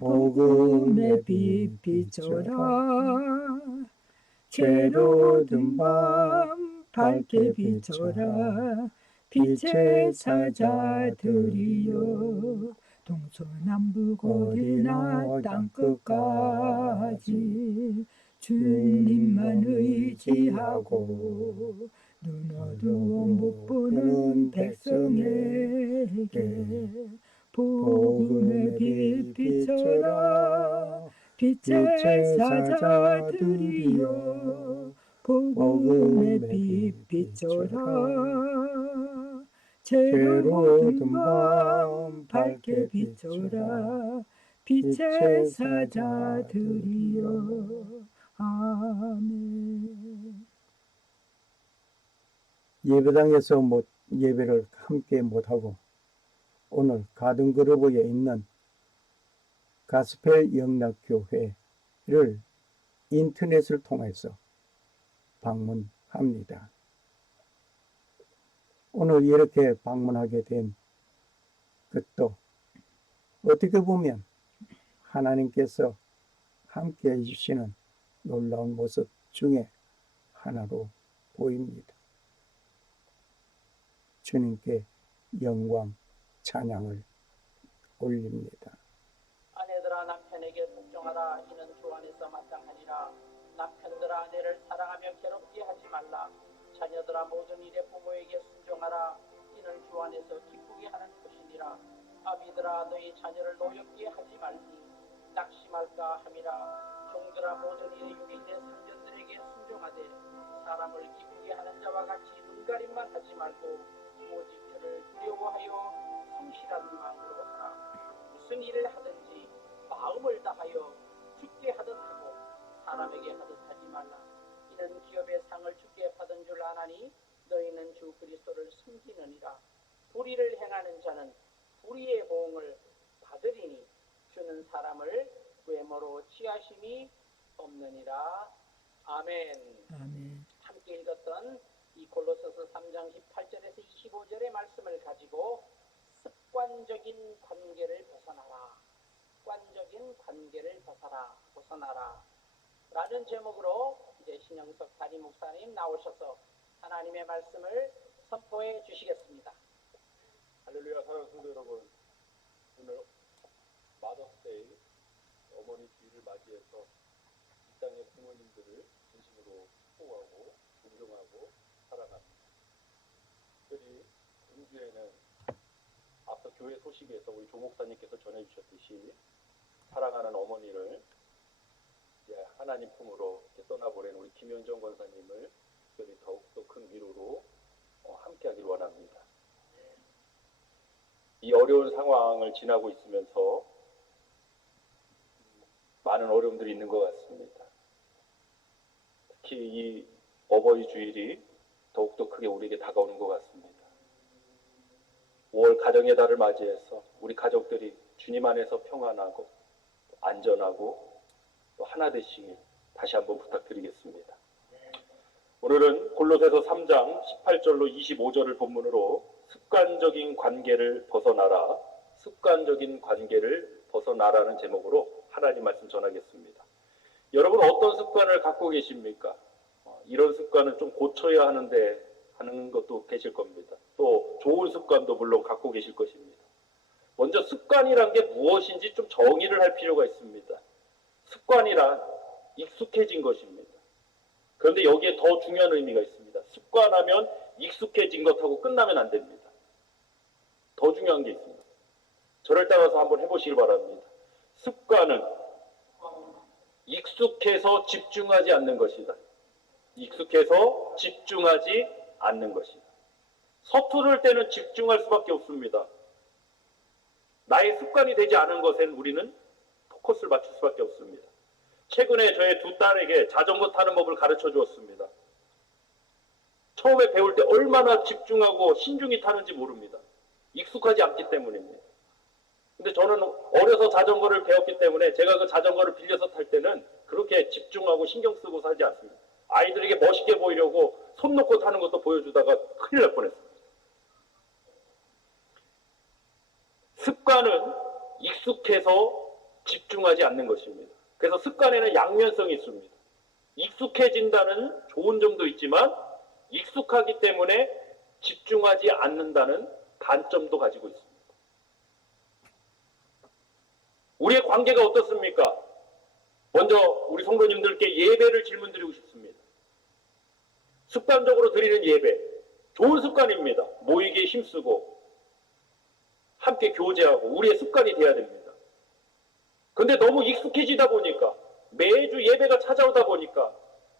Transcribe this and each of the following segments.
복음의 빛 비춰라. 죄로 든 밤 밝게 비춰라. 빛의 사자들이여 동서남북 어디나 땅끝까지 주님만 의지하고 눈 어두워 못 보는 백성에게 복음의 빛 비춰라. 빛의 사자들이여 복음의 빛 비춰라. 죄로 든 밤 밝게 비춰라. 빛의 사자들이여. 아멘. 예배당에서 예배를 함께 못하고 오늘 가든그루브에 있는 가스펠 영락교회를 인터넷을 통해서 방문합니다. 오늘 이렇게 방문하게 된 것도 어떻게 보면 하나님께서 함께 해주시는 놀라운 모습 중에 하나로 보입니다. 주님께 영광, 찬양을 올립니다. 아내들아 남편에게 복종하라. 이는 주 안에서 마땅하니라. 남편들아 아내를 사랑하며 괴롭게 하지 말라. 자녀들아 모든 일에 부모에게 순종하라. 이는 주 안에서 기쁘게 하는 것이니라. 아비들아 너희 자녀를 노엽게 하지 말니 낙심할까 함이라. 종들아 모든 일에 육신의 상전들에게 순종하되 사람을 기쁘게 하는 자와 같이 눈가림만 하지 말고 오직 주를 두려워하여 성실한 마음으로 하라. 무슨 일을 하든지 마음을 다하여 주께 하듯 하고 사람에게 하듯 하지 말라. 이는 기업의 상을 주께 받은 줄 아나니 너희는 주 그리스도를 섬기느니라. 불의를 행하는 자는 불의의 보응을 받으리니 주는 사람을 외모로 취하심이 없느니라. 아멘. 아멘. 함께 읽었던 이 골로새서 3장 18절에서 25절의 말씀을 가지고 습관적인 관계를 벗어나라. 습관적인 관계를 벗어나라. 라는 제목으로 이제 신영석 담임 목사님 나오셔서 하나님의 말씀을 선포해 주시겠습니다. 할렐루야. 사랑하는 성도 여러분, 오늘 마더스데이 어머니 주일을 맞이해서 이 땅의 부모님들을 진심으로 수고하고 존경하고 사랑합니다. 특별히 금주에는 앞서 교회 소식에서 우리 조 목사님께서 전해주셨듯이 사랑하는 어머니를 이제 하나님 품으로 이렇게 떠나보낸 우리 김현정 권사님을 특별히 더욱더 큰 위로로 함께하길 원합니다. 이 어려운 상황을 지나고 있으면서 많은 어려움들이 있는 것 같습니다. 특히 이 어버이 주일이 더욱더 크게 우리에게 다가오는 것 같습니다. 5월 가정의 달을 맞이해서 우리 가족들이 주님 안에서 평안하고 안전하고 또 하나 되시길 다시 한번 부탁드리겠습니다. 오늘은 골로새서 3장 18절로 25절을 본문으로 습관적인 관계를 벗어나라, 습관적인 관계를 벗어나라는 제목으로 하나님 말씀 전하겠습니다. 여러분 어떤 습관을 갖고 계십니까? 이런 습관은 좀 고쳐야 하는 것도 계실 겁니다. 또 좋은 습관도 물론 갖고 계실 것입니다. 먼저 습관이란 게 무엇인지 좀 정의를 할 필요가 있습니다. 습관이란 익숙해진 것입니다. 그런데 여기에 더 중요한 의미가 있습니다. 습관하면 익숙해진 것하고 끝나면 안 됩니다. 더 중요한 게 있습니다. 저를 따라서 한번 해보시길 바랍니다. 습관은 익숙해서 집중하지 않는 것이다. 익숙해서 집중하지 않는 것이다. 서투를 때는 집중할 수밖에 없습니다. 나의 습관이 되지 않은 것엔 우리는 포커스를 맞출 수밖에 없습니다. 최근에 저의 두 딸에게 자전거 타는 법을 가르쳐 주었습니다. 처음에 배울 때 얼마나 집중하고 신중히 타는지 모릅니다. 익숙하지 않기 때문입니다. 근데 저는 어려서 자전거를 배웠기 때문에 제가 그 자전거를 빌려서 탈 때는 그렇게 집중하고 신경 쓰고 살지 않습니다. 아이들에게 멋있게 보이려고 손 놓고 타는 것도 보여주다가 큰일 날 뻔했습니다. 습관은 익숙해서 집중하지 않는 것입니다. 그래서 습관에는 양면성이 있습니다. 익숙해진다는 좋은 점도 있지만 익숙하기 때문에 집중하지 않는다는 단점도 가지고 있습니다. 우리의 관계가 어떻습니까? 먼저 우리 성도님들께 예배를 질문드리고 싶습니다. 습관적으로 드리는 예배, 좋은 습관입니다. 모이기에 힘쓰고 함께 교제하고 우리의 습관이 돼야 됩니다. 그런데 너무 익숙해지다 보니까 매주 예배가 찾아오다 보니까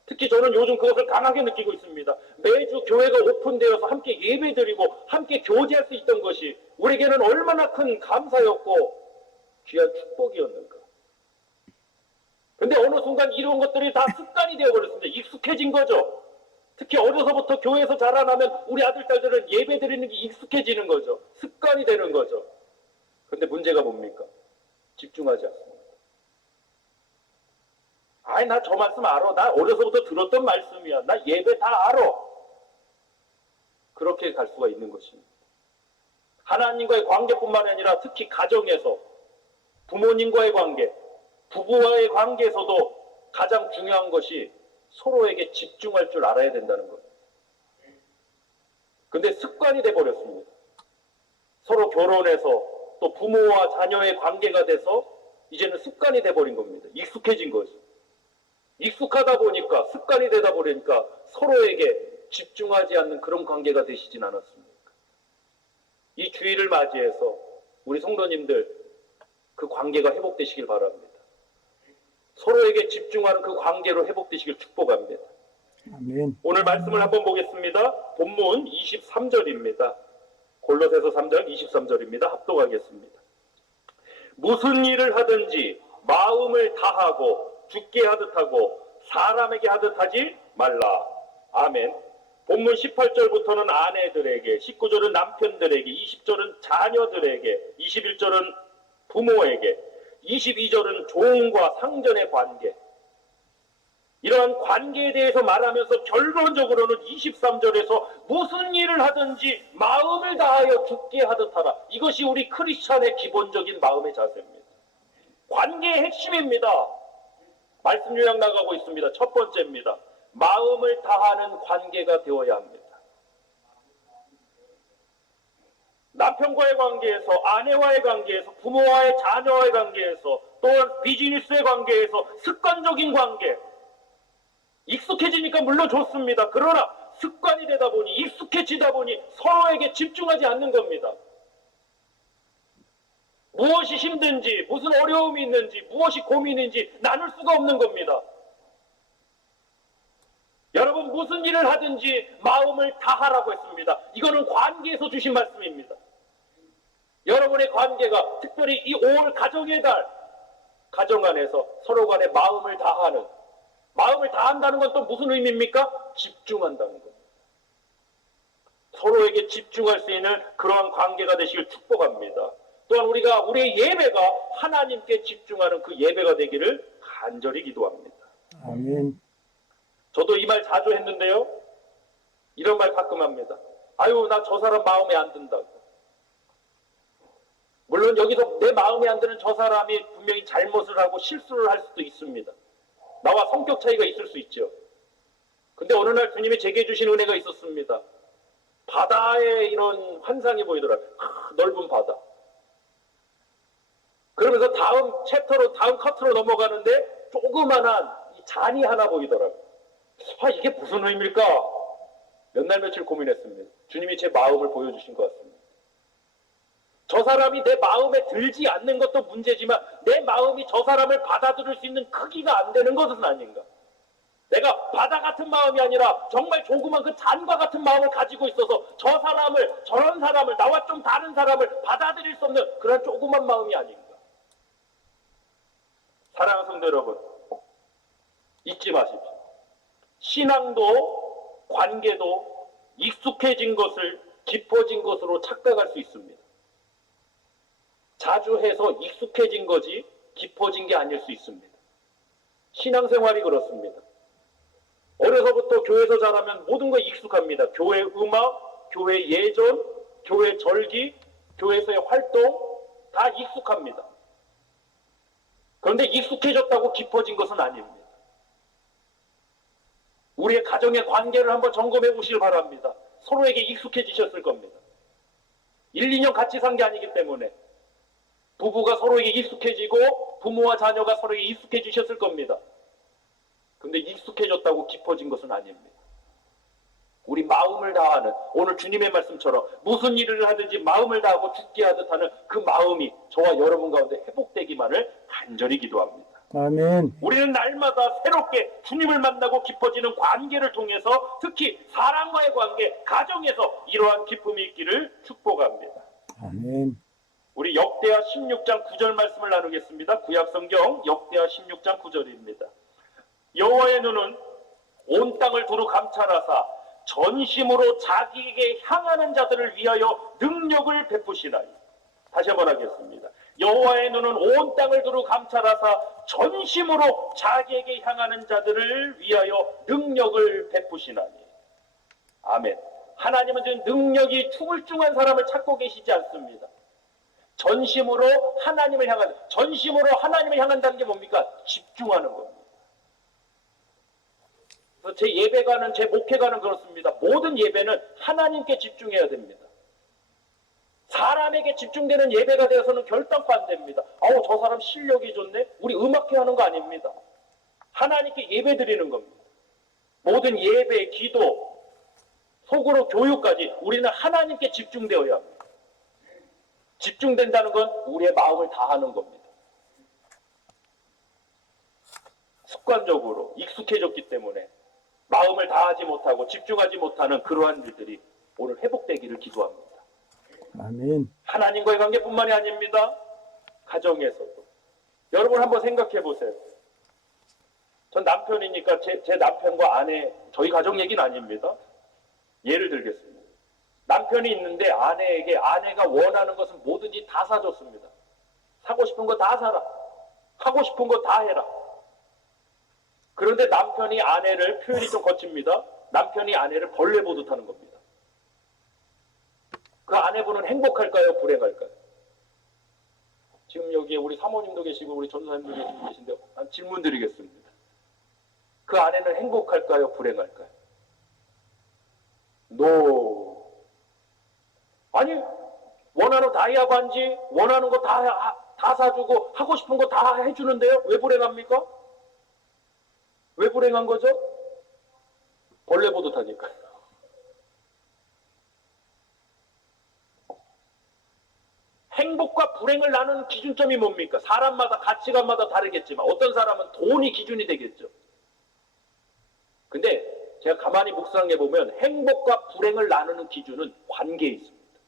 특히 저는 요즘 그것을 강하게 느끼고 있습니다. 매주 교회가 오픈되어서 함께 예배드리고 함께 교제할 수 있던 것이 우리에게는 얼마나 큰 감사였고 귀한 축복이었는가. 근데 어느 순간 이런 것들이 다 습관이 되어버렸습니다. 익숙해진 거죠. 특히 어려서부터 교회에서 자라나면 우리 아들, 딸들은 예배 드리는 게 익숙해지는 거죠. 습관이 되는 거죠. 근데 문제가 뭡니까? 집중하지 않습니다. 아이, 나 저 말씀 알아. 나 어려서부터 들었던 말씀이야. 나 예배 다 알아. 그렇게 갈 수가 있는 것입니다. 하나님과의 관계뿐만 아니라 특히 가정에서 부모님과의 관계, 부부와의 관계에서도 가장 중요한 것이 서로에게 집중할 줄 알아야 된다는 거예요. 근데 습관이 돼버렸습니다. 서로 결혼해서 또 부모와 자녀의 관계가 돼서 이제는 습관이 돼버린 겁니다. 익숙해진 거죠. 익숙하다 보니까 습관이 되다 보니까 서로에게 집중하지 않는 그런 관계가 되시진 않았습니까? 이 주일을 맞이해서 우리 성도님들 그 관계가 회복되시길 바랍니다. 서로에게 집중하는 그 관계로 회복되시길 축복합니다. 아멘. 오늘 말씀을 한번 보겠습니다. 본문 23절입니다. 골로새서 3장 23절입니다. 합독하겠습니다. 무슨 일을 하든지 마음을 다하고 죽게 하듯 하고 사람에게 하듯 하지 말라. 아멘. 본문 18절부터는 아내들에게, 19절은 남편들에게, 20절은 자녀들에게, 21절은 부모에게, 22절은 종과 상전의 관계, 이러한 관계에 대해서 말하면서 결론적으로는 23절에서 무슨 일을 하든지 마음을 다하여 죽게 하듯 하라. 이것이 우리 크리스찬의 기본적인 마음의 자세입니다. 관계의 핵심입니다. 말씀 요약 나가고 있습니다. 첫 번째입니다. 마음을 다하는 관계가 되어야 합니다. 남편과의 관계에서, 아내와의 관계에서, 부모와의 자녀와의 관계에서, 또한 비즈니스의 관계에서 습관적인 관계, 익숙해지니까 물론 좋습니다. 그러나 습관이 되다 보니, 익숙해지다 보니 서로에게 집중하지 않는 겁니다. 무엇이 힘든지, 무슨 어려움이 있는지, 무엇이 고민인지 나눌 수가 없는 겁니다. 여러분, 무슨 일을 하든지 마음을 다하라고 했습니다. 이거는 관계에서 주신 말씀입니다. 여러분의 관계가 특별히 이 5월 가정의 달, 가정 안에서 서로 간에 마음을 다하는, 마음을 다한다는 건 또 무슨 의미입니까? 집중한다는 겁니다. 서로에게 집중할 수 있는 그러한 관계가 되시길 축복합니다. 또한 우리가 우리의 예배가 하나님께 집중하는 그 예배가 되기를 간절히 기도합니다. 아멘. 저도 이 말 자주 했는데요. 이런 말 가끔 합니다. 아유, 나 저 사람 마음에 안 든다고. 물론 여기서 내 마음에 안 드는 저 사람이 분명히 잘못을 하고 실수를 할 수도 있습니다. 나와 성격 차이가 있을 수 있죠. 근데 어느 날 주님이 제게 주신 은혜가 있었습니다. 바다에 이런 환상이 보이더라고요. 넓은 바다. 그러면서 다음 챕터로, 다음 커트로 넘어가는데 조그만한 잔이 하나 보이더라고요. 이게 무슨 의미일까? 몇 날 며칠 고민했습니다. 주님이 제 마음을 보여주신 것 같습니다. 저 사람이 내 마음에 들지 않는 것도 문제지만 내 마음이 저 사람을 받아들일 수 있는 크기가 안 되는 것은 아닌가. 내가 바다 같은 마음이 아니라 정말 조그만 그 잔과 같은 마음을 가지고 있어서 저 사람을, 저런 사람을, 나와 좀 다른 사람을 받아들일 수 없는 그런 조그만 마음이 아닌가. 사랑하는 성도 여러분, 잊지 마십시오. 신앙도 관계도 익숙해진 것을 깊어진 것으로 착각할 수 있습니다. 자주 해서 익숙해진 거지 깊어진 게 아닐 수 있습니다. 신앙생활이 그렇습니다. 어려서부터 교회에서 자라면 모든 거 익숙합니다. 교회 음악, 교회 예전, 교회 절기, 교회에서의 활동 다 익숙합니다. 그런데 익숙해졌다고 깊어진 것은 아닙니다. 우리의 가정의 관계를 한번 점검해 보시길 바랍니다. 서로에게 익숙해지셨을 겁니다. 1, 2년 같이 산 게 아니기 때문에 부부가 서로에게 익숙해지고 부모와 자녀가 서로에게 익숙해지셨을 겁니다. 근데 익숙해졌다고 깊어진 것은 아닙니다. 우리 마음을 다하는, 오늘 주님의 말씀처럼 무슨 일을 하든지 마음을 다하고 죽게 하듯 하는 그 마음이 저와 여러분 가운데 회복되기만을 간절히 기도합니다. 아멘. 우리는 날마다 새롭게 주님을 만나고 깊어지는 관계를 통해서 특히 사람과의 관계, 가정에서 이러한 기쁨이 있기를 축복합니다. 아멘. 우리 역대하 16장 9절 말씀을 나누겠습니다. 구약성경 역대하 16장 9절입니다. 여호와의 눈은 온 땅을 두루 감찰하사 전심으로 자기에게 향하는 자들을 위하여 능력을 베푸시나니. 다시 한번 하겠습니다. 여호와의 눈은 온 땅을 두루 감찰하사 전심으로 자기에게 향하는 자들을 위하여 능력을 베푸시나니. 아멘. 하나님은 지금 능력이 출중한 사람을 찾고 계시지 않습니다. 전심으로 하나님을 향한다는 게 뭡니까? 집중하는 겁니다. 그래서 제 예배가는, 제 목회가는 그렇습니다. 모든 예배는 하나님께 집중해야 됩니다. 사람에게 집중되는 예배가 되어서는 결단코 안 됩니다. 아우, 저 사람 실력이 좋네? 우리 음악회 하는 거 아닙니다. 하나님께 예배 드리는 겁니다. 모든 예배, 기도, 속으로 교육까지 우리는 하나님께 집중되어야 합니다. 집중된다는 건 우리의 마음을 다하는 겁니다. 습관적으로 익숙해졌기 때문에 마음을 다하지 못하고 집중하지 못하는 그러한 일들이 오늘 회복되기를 기도합니다. 아멘. 하나님과의 관계뿐만이 아닙니다. 가정에서도. 여러분 한번 생각해 보세요. 전 남편이니까 제 남편과 아내, 저희 가정 얘기는 아닙니다. 예를 들겠습니다. 남편이 있는데 아내에게 아내가 원하는 것은 뭐든지 다 사줬습니다. 사고 싶은 거 다 사라. 하고 싶은 거 다 해라. 그런데 남편이 아내를, 표현이 좀 거칩니다. 남편이 아내를 벌레 보듯 하는 겁니다. 그 아내분은 행복할까요? 불행할까요? 지금 여기에 우리 사모님도 계시고 우리 전사님도 계신데 질문 드리겠습니다. 그 아내는 행복할까요? 불행할까요? 노. 아니, 원하는 다이아 반지, 원하는 거 다 사주고 하고 싶은 거 다 해주는데요? 왜 불행합니까? 왜 불행한 거죠? 벌레 보듯 하니까요. 행복과 불행을 나누는 기준점이 뭡니까? 사람마다 가치관마다 다르겠지만 어떤 사람은 돈이 기준이 되겠죠. 근데 제가 가만히 묵상해 보면 행복과 불행을 나누는 기준은 관계에 있습니다.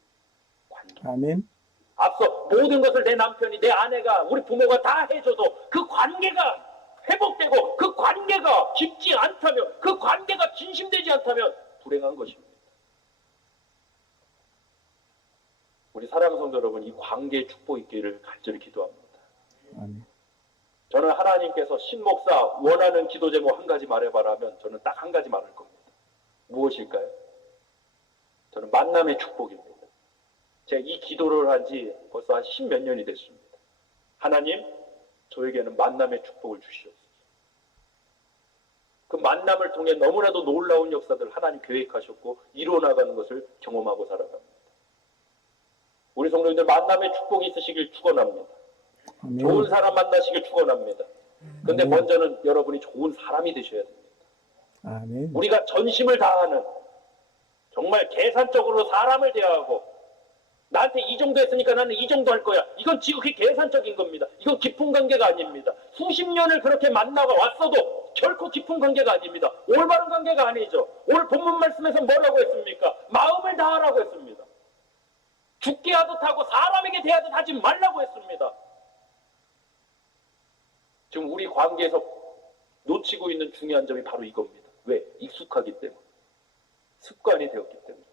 관계. 아멘. 앞서 모든 것을 내 남편이, 내 아내가, 우리 부모가 다 해줘도 그 관계가 회복되고 그 관계가 깊지 않다면, 그 관계가 진심되지 않다면 불행한 것입니다. 우리 사랑하는 성도 여러분, 이 관계의 축복 있기를 간절히 기도합니다. 아멘. 저는 하나님께서 신목사 원하는 기도 제목 한 가지 말해봐라면 저는 딱 한 가지 말할 겁니다. 무엇일까요? 저는 만남의 축복입니다. 제가 이 기도를 한 지 벌써 한 10몇 년이 됐습니다. 하나님, 저에게는 만남의 축복을 주시옵소서. 그 만남을 통해 너무나도 놀라운 역사들 하나님 계획하셨고 이루어나가는 것을 경험하고 살아갑니다. 우리 성도님들 만남의 축복이 있으시길 축원합니다. 아멘. 좋은 사람 만나시길 축원합니다. 근데 먼저는 여러분이 좋은 사람이 되셔야 됩니다. 아멘. 우리가 전심을 다하는, 정말 계산적으로 사람을 대하고 나한테 이 정도 했으니까 나는 이 정도 할 거야. 이건 지극히 계산적인 겁니다. 이건 깊은 관계가 아닙니다. 수십 년을 그렇게 만나가 왔어도 결코 깊은 관계가 아닙니다. 올바른 관계가 아니죠. 오늘 본문 말씀에서 뭐라고 했습니까? 마음을 다하라고 했습니다. 죽게 하듯 하고 사람에게 대하듯 하지 말라고 했습니다. 지금 우리 관계에서 놓치고 있는 중요한 점이 바로 이겁니다. 왜? 익숙하기 때문에. 습관이 되었기 때문에.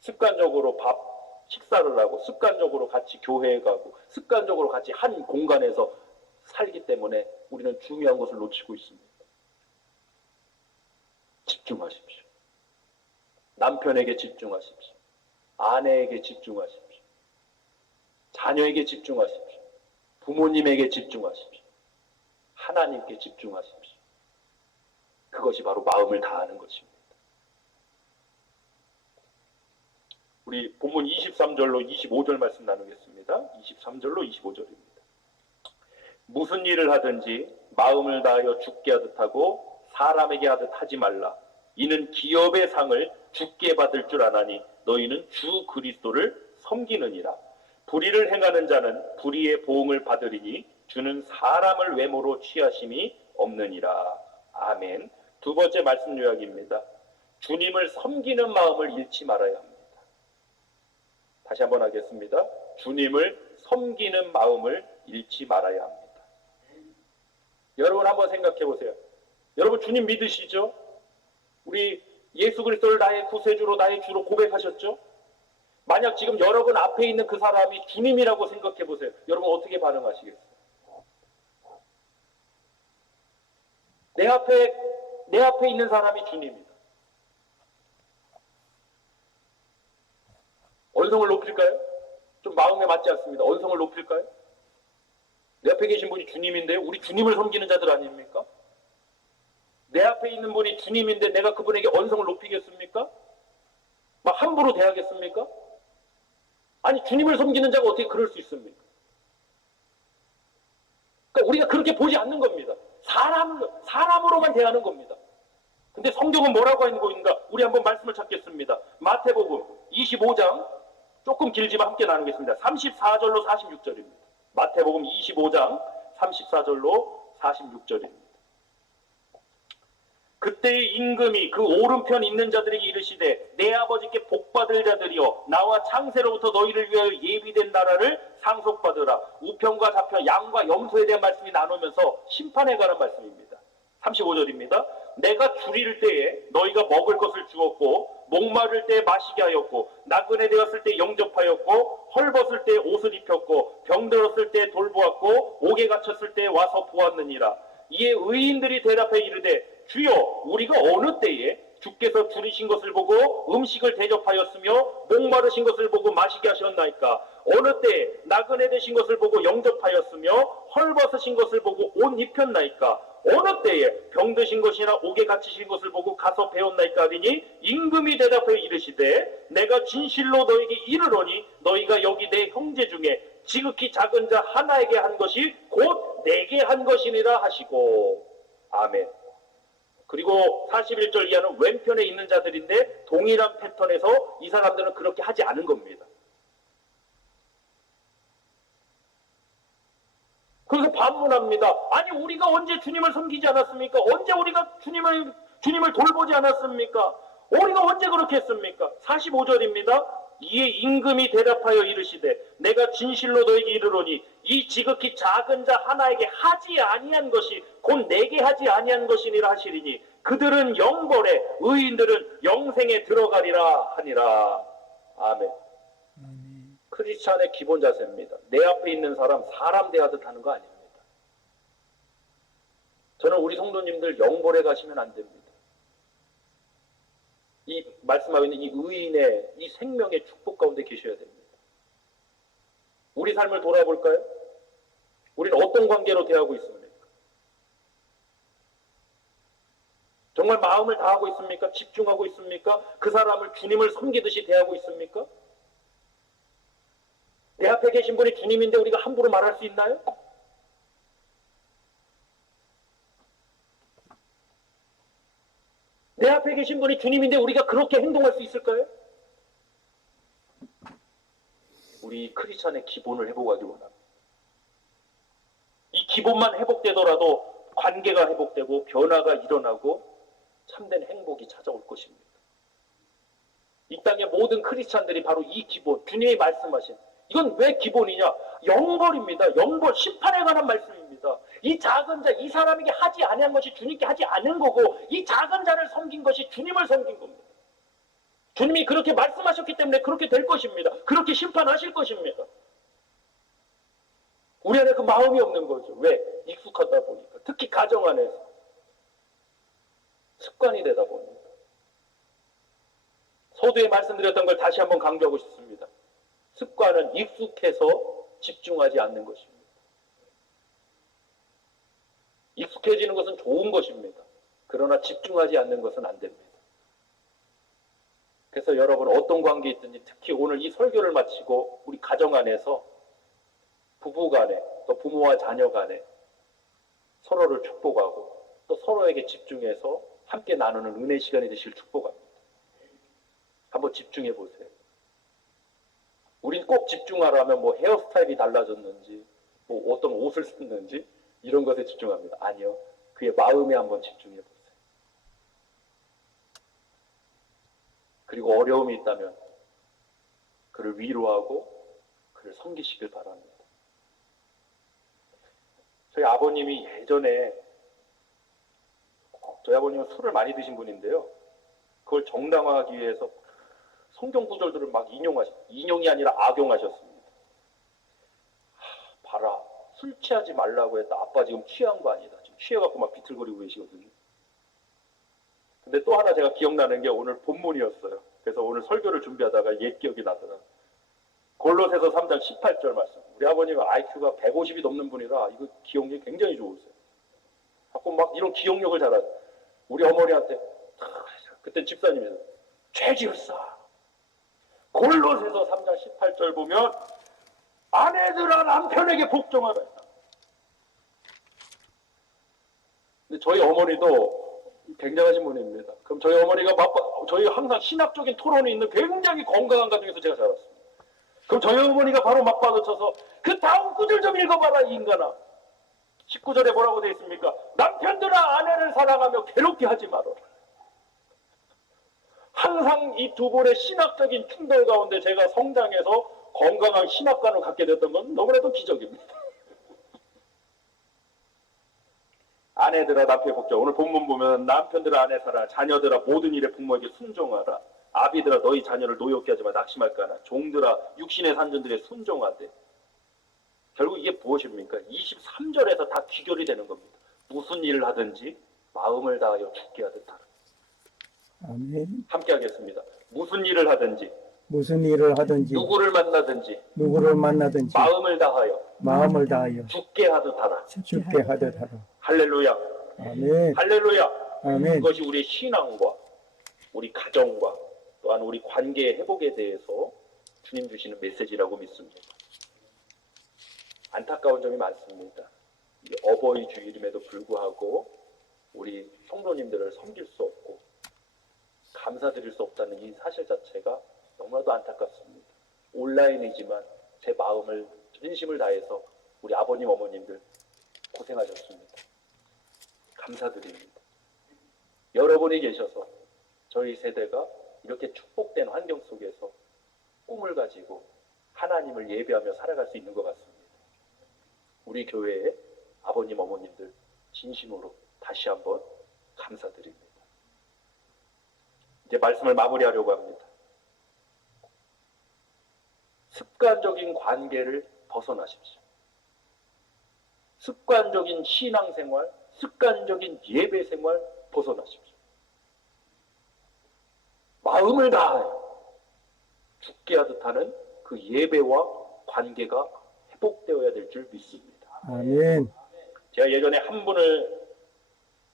습관적으로 식사를 하고, 습관적으로 같이 교회에 가고, 습관적으로 같이 한 공간에서 살기 때문에 우리는 중요한 것을 놓치고 있습니다. 집중하십시오. 남편에게 집중하십시오. 아내에게 집중하십시오. 자녀에게 집중하십시오. 부모님에게 집중하십시오. 하나님께 집중하십시오. 그것이 바로 마음을 다하는 것입니다. 우리 본문 23절로 25절 말씀 나누겠습니다. 23절로 25절입니다. 무슨 일을 하든지 마음을 다하여 주께 하듯 하고 사람에게 하듯 하지 말라. 이는 기업의 상을 주께 받을 줄 아나니 너희는 주 그리스도를 섬기느니라. 불의를 행하는 자는 불의의 보응을 받으리니 주는 사람을 외모로 취하심이 없느니라. 아멘. 두 번째 말씀 요약입니다. 주님을 섬기는 마음을 잃지 말아야 합니다. 다시 한번 하겠습니다. 주님을 섬기는 마음을 잃지 말아야 합니다. 여러분 한번 생각해 보세요. 여러분 주님 믿으시죠? 우리 예수 그리스도를 나의 구세주로 나의 주로 고백하셨죠? 만약 지금 여러분 앞에 있는 그 사람이 주님이라고 생각해 보세요. 여러분 어떻게 반응하시겠어요? 내 앞에 있는 사람이 주님이다. 언성을 높일까요? 좀 마음에 맞지 않습니다. 언성을 높일까요? 내 앞에 계신 분이 주님인데 우리 주님을 섬기는 자들 아닙니까? 내 앞에 있는 분이 주님인데 내가 그분에게 언성을 높이겠습니까? 막 함부로 대하겠습니까? 아니 주님을 섬기는 자가 어떻게 그럴 수 있습니까? 그러니까 우리가 그렇게 보지 않는 겁니다. 사람으로만 대하는 겁니다. 근데 성경은 뭐라고 하는 있는가? 우리 한번 말씀을 찾겠습니다. 마태복음 25장 조금 길지만 함께 나누겠습니다. 34절로 46절입니다. 마태복음 25장 34절로 46절입니다. 그때의 임금이 그 오른편 있는 자들에게 이르시되 내 아버지께 복받을 자들이여 나와 창세로부터 너희를 위하여 예비된 나라를 상속받으라. 우편과 좌편 양과 염소에 대한 말씀이 나누면서 심판에 관한 말씀입니다. 35절입니다. 내가 줄일 때에 너희가 먹을 것을 주었고 목마를 때에 마시게 하였고 나그네 되었을 때 영접하였고 헐벗을 때 옷을 입혔고 병들었을 때 돌보았고 옥에 갇혔을 때 와서 보았느니라. 이에 의인들이 대답해 이르되 주여 우리가 어느 때에 주께서 줄이신 것을 보고 음식을 대접하였으며 목마르신 것을 보고 마시게 하셨나이까? 어느 때에 나그네 되신 것을 보고 영접하였으며 헐벗으신 것을 보고 옷 입혔나이까? 어느 때에 병드신 것이나 옥에 갇히신 것을 보고 가서 배웠나이까 하리니 임금이 대답해 이르시되 내가 진실로 너에게 이르노니 너희가 여기 내 형제 중에 지극히 작은 자 하나에게 한 것이 곧 내게 한 것이니라 하시고. 아멘. 그리고 41절 이하는 왼편에 있는 자들인데 동일한 패턴에서 이 사람들은 그렇게 하지 않은 겁니다. 그래서 반문합니다. 아니 우리가 언제 주님을 섬기지 않았습니까? 언제 우리가 주님을 돌보지 않았습니까? 우리가 언제 그렇게 했습니까? 45절입니다. 이에 임금이 대답하여 이르시되 내가 진실로 너에게 이르노니 이 지극히 작은 자 하나에게 하지 아니한 것이 곧 내게 하지 아니한 것이니라 하시리니 그들은 영벌에 의인들은 영생에 들어가리라 하니라. 아멘. 크리스찬의 기본 자세입니다. 내 앞에 있는 사람 대하듯 하는 거 아닙니다. 저는 우리 성도님들 영벌에 가시면 안 됩니다. 이 말씀하고 있는 이 의인의 이 생명의 축복 가운데 계셔야 됩니다. 우리 삶을 돌아볼까요? 우리는 어떤 관계로 대하고 있습니까? 정말 마음을 다하고 있습니까? 집중하고 있습니까? 그 사람을 주님을 섬기듯이 대하고 있습니까? 내 앞에 계신 분이 주님인데 우리가 함부로 말할 수 있나요? 내 앞에 계신 분이 주님인데 우리가 그렇게 행동할 수 있을까요? 우리 크리스찬의 기본을 회복하기 원합니다. 이 기본만 회복되더라도 관계가 회복되고 변화가 일어나고 참된 행복이 찾아올 것입니다. 이 땅의 모든 크리스찬들이 바로 이 기본, 주님이 말씀하신 이건 왜 기본이냐? 영벌입니다. 영벌, 심판에 관한 말씀입니다. 이 작은 자, 이 사람에게 하지 아니한 것이 주님께 하지 않은 거고 이 작은 자를 섬긴 것이 주님을 섬긴 겁니다. 주님이 그렇게 말씀하셨기 때문에 그렇게 될 것입니다. 그렇게 심판하실 것입니다. 우리 안에 그 마음이 없는 거죠. 왜? 익숙하다 보니까. 특히 가정 안에서. 습관이 되다 보니까. 서두에 말씀드렸던 걸 다시 한번 강조하고 싶습니다. 습관은 익숙해서 집중하지 않는 것입니다. 익숙해지는 것은 좋은 것입니다. 그러나 집중하지 않는 것은 안 됩니다. 그래서 여러분 어떤 관계에 있든지 특히 오늘 이 설교를 마치고 우리 가정 안에서 부부 간에 또 부모와 자녀 간에 서로를 축복하고 또 서로에게 집중해서 함께 나누는 은혜 시간이 되실 축복합니다. 한번 집중해 보세요. 우린 꼭 집중하라면 뭐 헤어스타일이 달라졌는지 뭐 어떤 옷을 썼는지 이런 것에 집중합니다. 아니요. 그의 마음에 한번 집중해 보세요. 그리고 어려움이 있다면 그를 위로하고 그를 섬기시길 바랍니다. 저희 아버님이 예전에 저희 아버님은 술을 많이 드신 분인데요. 그걸 정당화하기 위해서 성경 구절들을 막 인용이 아니라 악용하셨습니다. 봐라, 술 취하지 말라고 했다. 아빠 지금 취한 거 아니다. 지금 취해갖고 막 비틀거리고 계시거든요. 근데 또 하나 제가 기억나는 게 오늘 본문이었어요. 그래서 오늘 설교를 준비하다가 옛 기억이 나더라고요. 골로새서 3장 18절 말씀. 우리 아버님은 IQ가 150이 넘는 분이라 이거 기억력이 굉장히 좋으세요. 자꾸 막 이런 기억력을 잘하세요. 우리 어머니한테 그때 집사님이세요. 죄지었사. 골로새서 3장 18절 보면 아내들아 남편에게 복종하라. 근데 저희 어머니도 굉장하신 분입니다. 그럼 저희 어머니가 저희 항상 신학적인 토론이 있는 굉장히 건강한 가정에서 제가 자랐습니다. 그럼 저희 어머니가 바로 맞받아쳐서 그 다음 구절 좀 읽어봐라 이 인간아. 19절에 뭐라고 되어 있습니까? 남편들아 아내를 사랑하며 괴롭게 하지 말아라. 항상 이 두 분의 신학적인 충돌 가운데 제가 성장해서 건강한 신학관을 갖게 됐던 건 너무나도 기적입니다. 아내들아 남편의 복종. 오늘 본문 보면 남편들아 아내 사랑, 자녀들아 모든 일에 부모에게 순종하라. 아비들아 너희 자녀를 노엽게 하지 마 낙심할까나. 종들아 육신의 산전들에 순종하되. 결국 이게 무엇입니까? 23절에서 다 귀결이 되는 겁니다. 무슨 일을 하든지 마음을 다하여 죽게 하듯 하라. 아멘. 함께 하겠습니다. 무슨 일을 하든지 무슨 일을 하든지 누구를 만나든지 누구를 만나든지 마음을 다하여 죽게 하듯 하라. 하듯 하라. 할렐루야. 아멘. 할렐루야. 아멘. 그것이 우리의 신앙과 우리 가정과 또한 우리 관계의 회복에 대해서 주님 주시는 메시지라고 믿습니다. 안타까운 점이 많습니다. 이 어버이 주일임에도 불구하고 우리 성도님들을 섬길 수 없고 감사드릴 수 없다는 이 사실 자체가 너무나도 안타깝습니다. 온라인이지만 제 마음을 진심을 다해서 우리 아버님 어머님들 고생하셨습니다. 감사드립니다. 여러분이 계셔서 저희 세대가 이렇게 축복된 환경 속에서 꿈을 가지고 하나님을 예배하며 살아갈 수 있는 것 같습니다. 우리 교회의 아버님 어머님들 진심으로 다시 한번 감사드립니다. 이제 말씀을 마무리하려고 합니다. 습관적인 관계를 벗어나십시오. 습관적인 신앙생활, 습관적인 예배생활 벗어나십시오. 마음을 다하여 죽게 하듯 하는 그 예배와 관계가 회복되어야 될 줄 믿습니다. 아멘. 제가 예전에 한 분을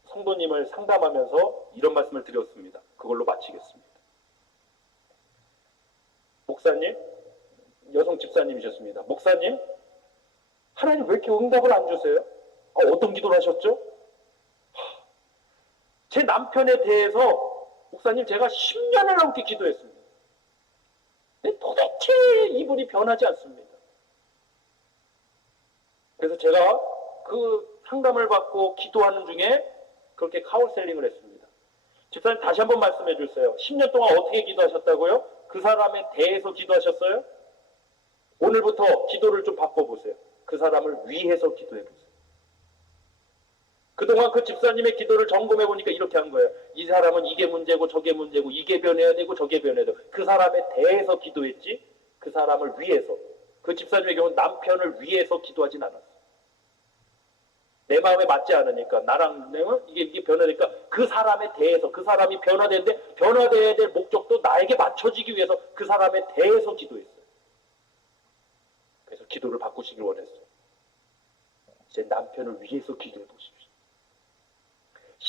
성도님을 상담하면서 이런 말씀을 드렸습니다. 그걸로 마치겠습니다. 목사님, 여성 집사님이셨습니다. 목사님, 하나님 왜 이렇게 응답을 안 주세요? 어떤 기도를 하셨죠? 제 남편에 대해서 목사님 제가 10년을 넘게 기도했습니다. 근데 도대체 이분이 변하지 않습니다. 그래서 제가 그 상담을 받고 기도하는 중에 그렇게 카운셀링을 했습니다. 집사님 다시 한번 말씀해 주세요. 10년 동안 어떻게 기도하셨다고요? 그 사람에 대해서 기도하셨어요? 오늘부터 기도를 좀 바꿔보세요. 그 사람을 위해서 기도해보세요. 그동안 그 집사님의 기도를 점검해 보니까 이렇게 한 거예요. 이 사람은 이게 문제고 저게 문제고 이게 변해야 되고 저게 변해야 되고 그 사람에 대해서 기도했지 그 사람을 위해서. 그 집사님의 경우는 남편을 위해서 기도하진 않았어요. 내 마음에 맞지 않으니까 나랑 내면 이게 변하니까 그 사람에 대해서 그 사람이 변화되는데 변화되어야 될 목적도 나에게 맞춰지기 위해서 그 사람에 대해서 기도했어요. 그래서 기도를 바꾸시길 원했어요. 이제 남편을 위해서 기도해 보십시오.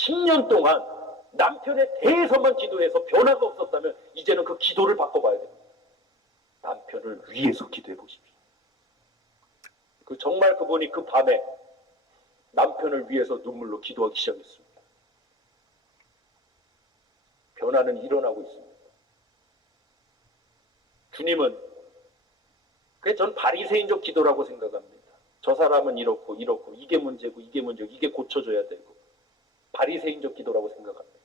10년 동안 남편에 대해서만 기도해서 변화가 없었다면 이제는 그 기도를 바꿔봐야 됩니다. 남편을 위해서 기도해 보십시오. 정말 그분이 그 밤에 남편을 위해서 눈물로 기도하기 시작했습니다. 변화는 일어나고 있습니다. 주님은 그게 전 바리새인적 기도라고 생각합니다. 저 사람은 이렇고 이게 문제고 이게 고쳐져야 되고 바리새인적 기도라고 생각합니다.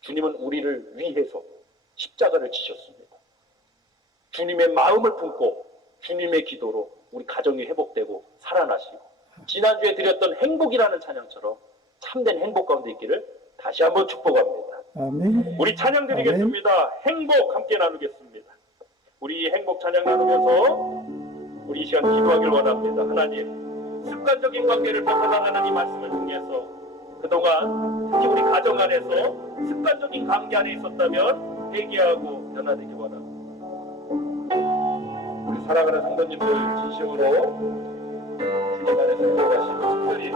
주님은 우리를 위해서 십자가를 지셨습니다. 주님의 마음을 품고 주님의 기도로 우리 가정이 회복되고 살아나시고 지난주에 드렸던 행복이라는 찬양처럼 참된 행복 가운데 있기를 다시 한번 축복합니다. 아멘. 우리 찬양 드리겠습니다. 행복 함께 나누겠습니다. 우리 행복 찬양 나누면서 우리 이 시간 기도하길 원합니다. 하나님, 습관적인 관계를 벗어나가는 이 말씀을 통해서 그동안 특히 우리 가정 안에서 습관적인 관계 안에 있었다면 회개하고 변화되기 원합니다. 우리 사랑하는 성도님들 진심으로 주님 안에서 행복하시고 특별히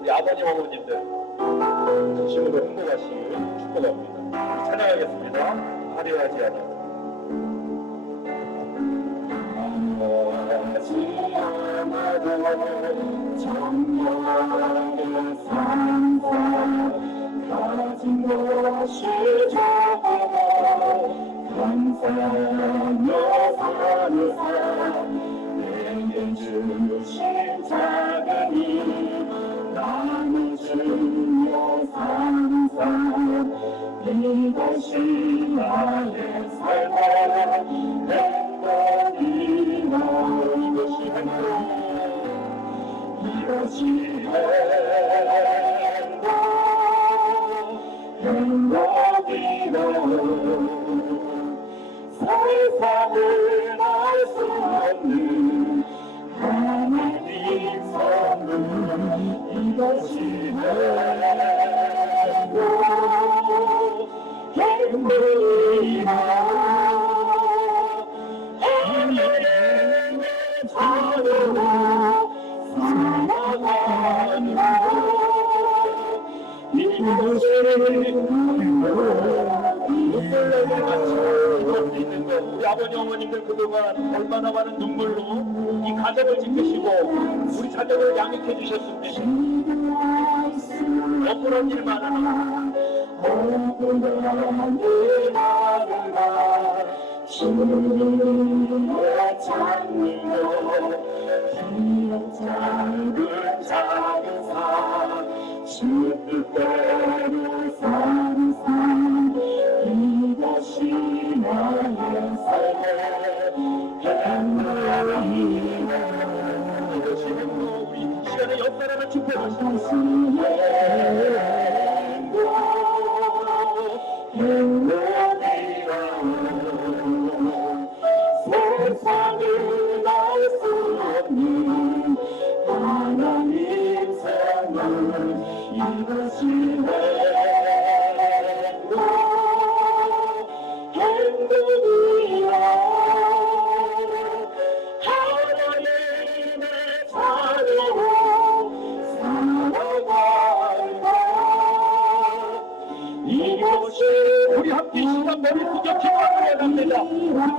우리 아버님 어머님들 진심으로 행복하시길 축복합니다. 우리 찬양하겠습니다. 화려하지 않아 정령하게 산사 가진 것이 적어도 감사하며 사는 삶 내게 주신 작은 일 나는 주여 사는 삶 이것이 나의 삶의 행복이라 이것이 행복 이것이 행복이라 세상을 알 수 없는 하나님 선물 이것이 행복이라 하나님의 자녀로 살아가는 이것이 눈물로 같이 기도할 수 있는 것 우리 아버지 어머님들 그동안 얼마나 많은 눈물로 이 가정을 지키시고 우리 자녀를 양육해 주셨습니다. 억울한 일 많으나 억울한 일 많으나 주님의 찬미로 작은 작은 삶, 주 뜻대로 사는 삶, 이것이 나의 삶의 행복이네. 이것이 행복. 우리 이 시간에 옆 사람을 축복하십니다. 세상을 알 수 없는 하나님 선물 이것이 행복이야 하나님의 자녀로 살아가는 것 이것이 우리 함께 이 시간 머리 숙여 기도하는 원합니다. 그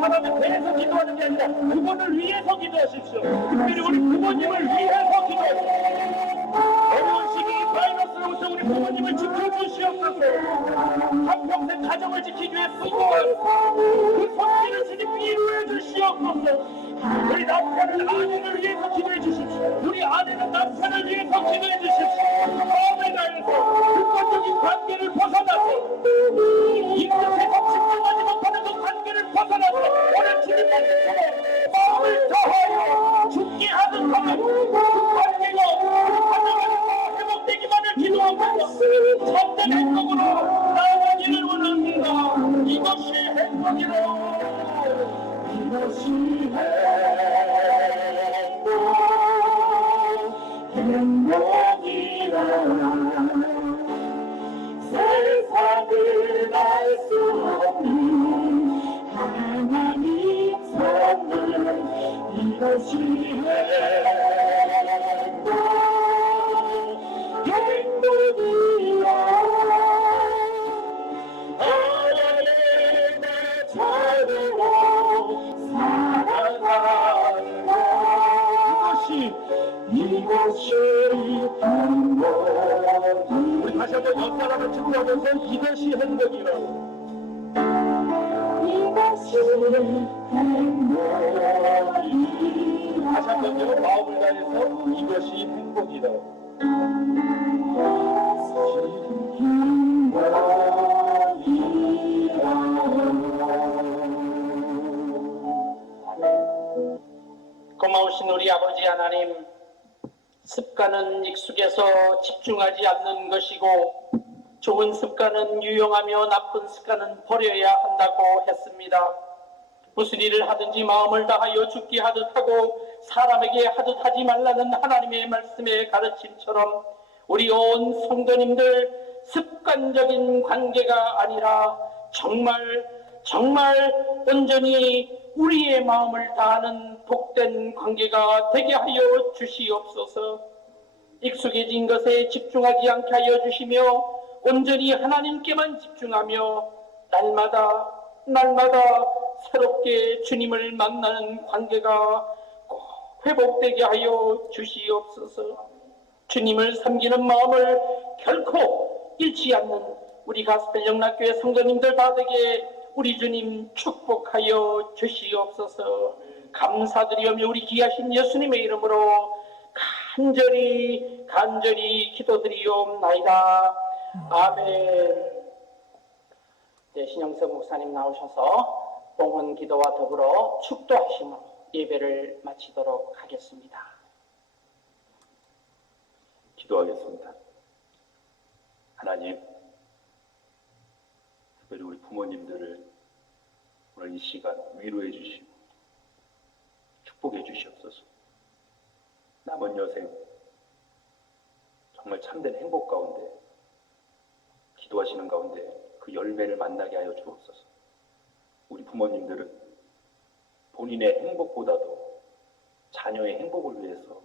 사람에 대해서 기도하는 게 아니라 그분을 위해서 기도하십시오. 특별히 우리 부모님을 위해서 기도하십시오. 어려운 시기 바이러스로부터 우리 부모님을 지켜주시옵소서. 한평생 가정을 지키기 위해 수고한 그 손길을 주님 위로해 주시옵소서. 우리 남편은 아내를 위해서 기도해 주십시오. 우리 아내는 남편을 위해서 기도해 주십시오. 마음을 다해서 습관적인 관계를 벗어나서 인격에서 집중하지 못하는 그 관계를 벗어나서 오늘 주님 말씀처럼 마음을 다하여 죽게 하는 가정 그 관계가 우리 가정 안에서 회복되기만을 기도합니다. 참된 행복으로 나아가기를 원합니다. 이것이 행복이라 이것이 행복이라 세상을 알 수 없는 하나님 선물 이것이 행복이라 우리 다시 한번 옆사람을 친구하면서 이것이 행복이라고. 다시 한번요, 마음을 다해서 이것이 행복이라고. 고마우신 우리 아버지 하나님, 습관은 익숙해서 집중하지 않는 것이고 좋은 습관은 유용하며 나쁜 습관은 버려야 한다고 했습니다. 무슨 일을 하든지 마음을 다하여 죽게 하듯 하고 사람에게 하듯 하지 말라는 하나님의 말씀의 가르침처럼 우리 온 성도님들 습관적인 관계가 아니라 정말 온전히 우리의 마음을 다하는 복된 관계가 되게 하여 주시옵소서. 익숙해진 것에 집중하지 않게 하여 주시며 온전히 하나님께만 집중하며 날마다 새롭게 주님을 만나는 관계가 꼭 회복되게 하여 주시옵소서. 주님을 섬기는 마음을 결코 잃지 않는 우리 가스펠 영락교회 성도님들 다 되게 우리 주님 축복하여 주시옵소서. 감사드리오며 우리 귀하신 예수님의 이름으로 간절히 기도드리옵나이다. 아멘. 네, 신영석 목사님 나오셔서 봉헌 기도와 더불어 축도하심으로 예배를 마치도록 하겠습니다. 기도하겠습니다. 하나님, 특별히 우리 부모님들을 오늘 이 시간 위로해 주시고 축복해 주시옵소서. 남은 여생 정말 참된 행복 가운데 기도하시는 가운데 그 열매를 만나게 하여 주옵소서. 우리 부모님들은 본인의 행복보다도 자녀의 행복을 위해서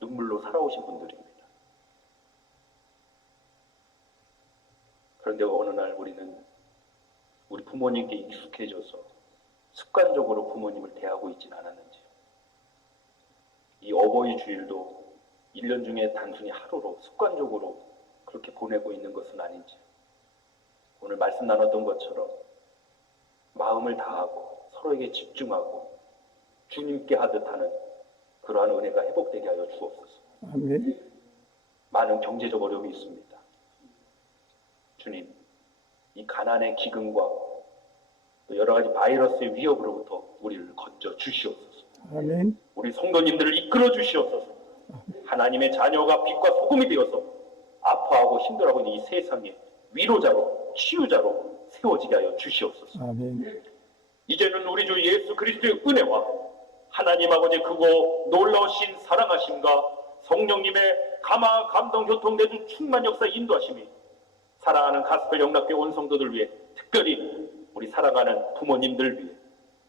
눈물로 살아오신 분들입니다. 그런데 어느 날 우리는 우리 부모님께 익숙해져서 습관적으로 부모님을 대하고 있지는 않았는지, 이 어버이 주일도 1년 중에 단순히 하루로 습관적으로 그렇게 보내고 있는 것은 아닌지, 오늘 말씀 나눴던 것처럼 마음을 다하고 서로에게 집중하고 주님께 하듯 하는 그러한 은혜가 회복되게 하여 주옵소서. 아멘. 많은 경제적 어려움이 있습니다. 주님, 이 가난의 기근과 또 여러 가지 바이러스의 위협으로부터 우리를 건져 주시옵소서. 아멘. 우리 성도님들을 이끌어 주시옵소서. 하나님의 자녀가 빛과 소금이 되어서 아파하고 힘들어하고 있는 이 세상에 위로자로 치유자로 세워지게 하여 주시옵소서. 아멘. 이제는 우리 주 예수 그리스도의 은혜와 하나님 아버지 크고 놀라우신 사랑하심과 성령님의 감화 감동 교통 내주 충만 역사 인도하심이 사랑하는 가스펠 영락교회 온 성도들 위해, 특별히 우리 사랑하는 부모님들 위해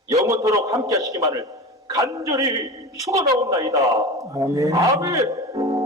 영원토록 함께 하시기만을 간절히 축원하옵나이다. 아멘. 아멘.